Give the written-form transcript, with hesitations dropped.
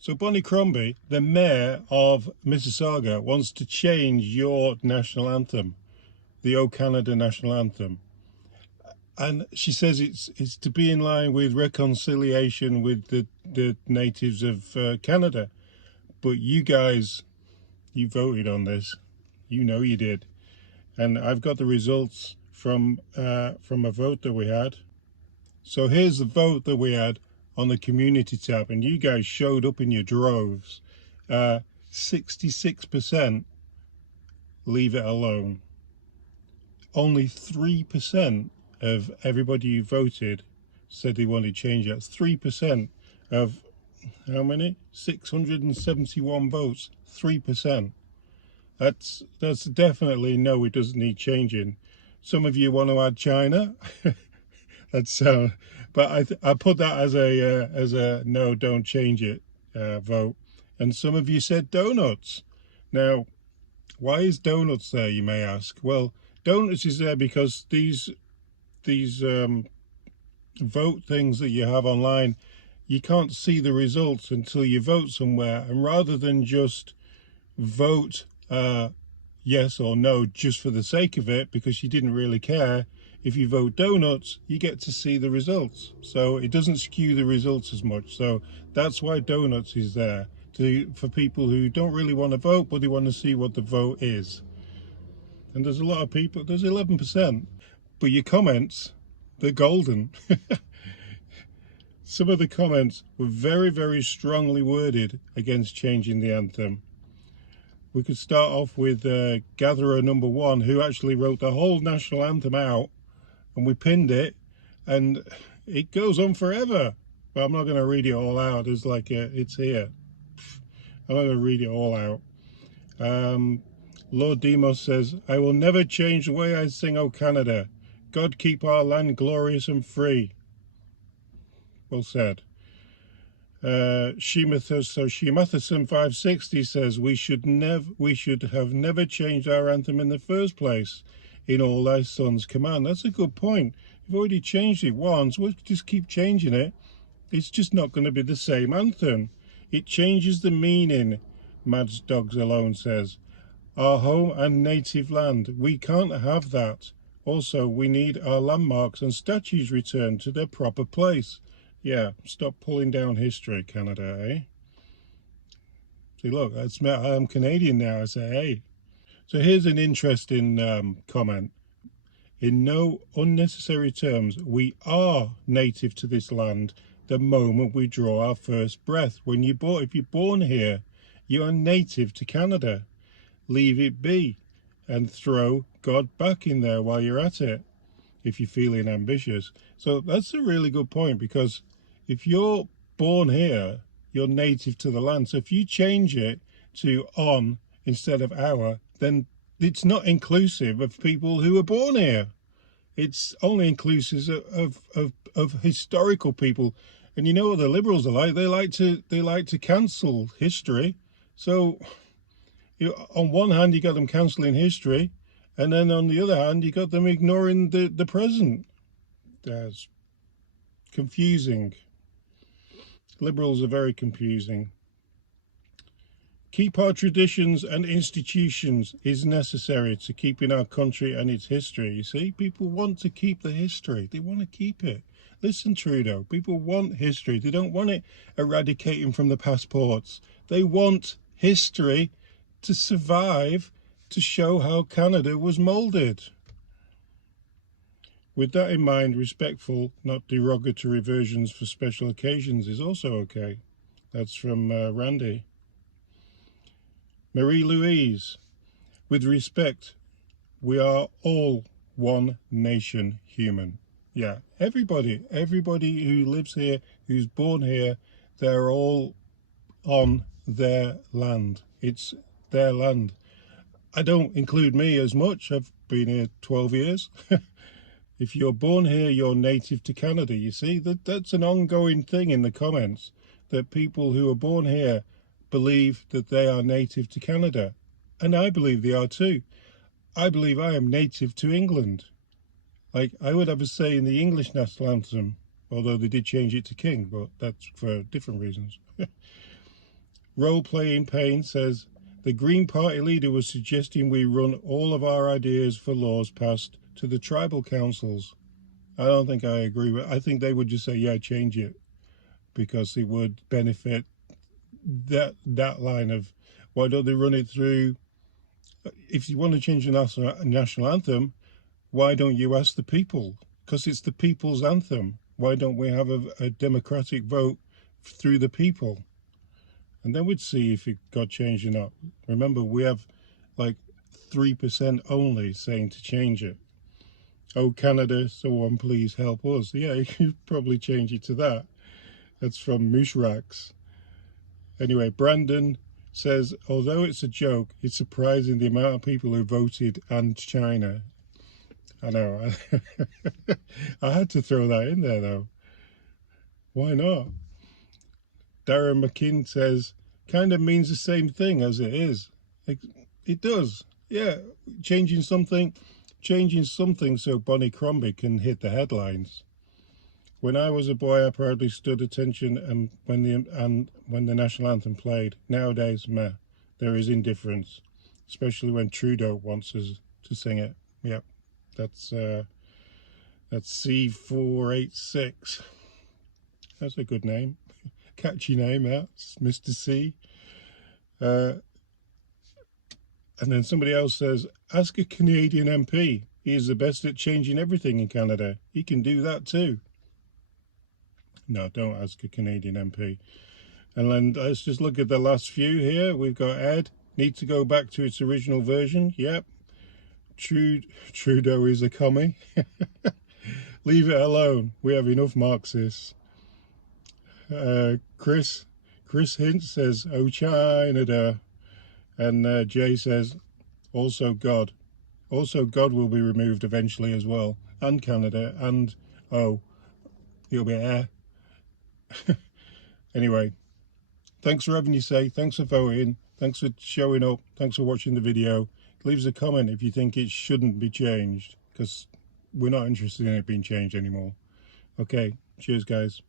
So Bonnie Crombie, the mayor of Mississauga, wants to change your national anthem, the O Canada national anthem. And she says it's to be in line with reconciliation with the natives of Canada. But you guys, you voted on this. You know you did. And I've got the results from a vote that we had. So here's the vote that we had on the community tab, and you guys showed up in your droves. 66% leave it alone. Only 3% of everybody who voted said they wanted to change it. That's 3% of how many? 671 votes. 3%. That's definitely no, it doesn't need changing. Some of you want to add China. That's but I put that as a no, don't change it vote. And some of you said donuts. Now, why is donuts there, you may ask? Well, donuts is there because these vote things that you have online, you can't see the results until you vote somewhere. And rather than just vote yes or no just for the sake of it because you didn't really care, if you vote donuts you get to see the results, so it doesn't skew the results as much. So that's why donuts is there, for people who don't really want to vote but they want to see what the vote is. And there's a lot of people, there's 11%, but your comments, they're golden. Some of the comments were very, very strongly worded against changing the anthem. We could start off with gatherer number 1, who actually wrote the whole national anthem out, and we pinned it, and it goes on forever. But I'm not going to read it all out. There's like it's here. I'm not going to read it all out. Lord Demos says, "I will never change the way I sing O Canada. God keep our land glorious and free." Well said. Shematherson 560 says, we should have never changed our anthem in the first place in all thy son's command. That's a good point. We've already changed it once. We'll just keep changing it. It's just not going to be the same anthem. It changes the meaning, Mads Dogs Alone says. Our home and native land. We can't have that. Also, we need our landmarks and statues returned to their proper place. Yeah, stop pulling down history, Canada, eh? See, look, I'm Canadian now, I say, hey. So here's an interesting comment. In no unnecessary terms, we are native to this land the moment we draw our first breath. If you're born here, you are native to Canada. Leave it be and throw God back in there while you're at it, if you're feeling ambitious. So that's a really good point, because if you're born here, you're native to the land. So if you change it to on instead of our, then it's not inclusive of people who are born here. It's only inclusive of historical people. And you know what the Liberals are like? They like to cancel history. So on one hand you got them cancelling history, and then on the other hand you got them ignoring the present. That's confusing. Liberals are very confusing. Keep our traditions and institutions is necessary to keeping our country and its history. You see, people want to keep the history. They want to keep it. Listen, Trudeau, people want history. They don't want it eradicating from the passports. They want history to survive, to show how Canada was moulded. With that in mind, respectful, not derogatory versions for special occasions is also okay. That's from Randy. Marie-Louise, with respect, we are all one nation human. Yeah, everybody who lives here, who's born here, they're all on their land. It's their land. I don't include me as much. I've been here 12 years. If you're born here, you're native to Canada. You see, that's an ongoing thing in the comments, that people who are born here believe that they are native to Canada. And I believe they are too. I believe I am native to England. Like, I would have a say in the English national anthem, although they did change it to King, but that's for different reasons. Role-playing pain says, the Green Party leader was suggesting we run all of our ideas for laws passed to the tribal councils. I don't think I agree with. I think they would just say, yeah, change it, because it would benefit that line of, why don't they run it through? If you want to change the national anthem, why don't you ask the people? Because it's the people's anthem. Why don't we have a democratic vote through the people? And then we'd see if it got changed or not. Remember, we have like 3% only saying to change it. Oh, Canada, someone please help us. Yeah, you could probably change it to that. That's from Mushrax. Anyway, Brandon says, although it's a joke, it's surprising the amount of people who voted and China. I know. I had to throw that in there, though. Why not? Darren McKinn says, kind of means the same thing as it is. It does. Yeah, changing something so Bonnie Crombie can hit the headlines. When I was a boy, I proudly stood attention when the national anthem played. Nowadays, meh, there is indifference, especially when Trudeau wants us to sing it. Yep, that's C486. That's a good name, catchy name. That's Mr. C. And then somebody else says, ask a Canadian MP. He is the best at changing everything in Canada. He can do that too. No, don't ask a Canadian MP. And then let's just look at the last few here. We've got Ed. Need to go back to its original version. Yep. Trudeau is a commie. Leave it alone. We have enough Marxists. Chris Hint says, oh, China. And Jay says, also God. Also God will be removed eventually as well. And Canada. And, oh, he'll be air. Anyway, thanks for having your say. Thanks for voting. Thanks for showing up. Thanks for watching the video. Leave us a comment if you think it shouldn't be changed, because we're not interested in it being changed anymore. Okay, cheers guys.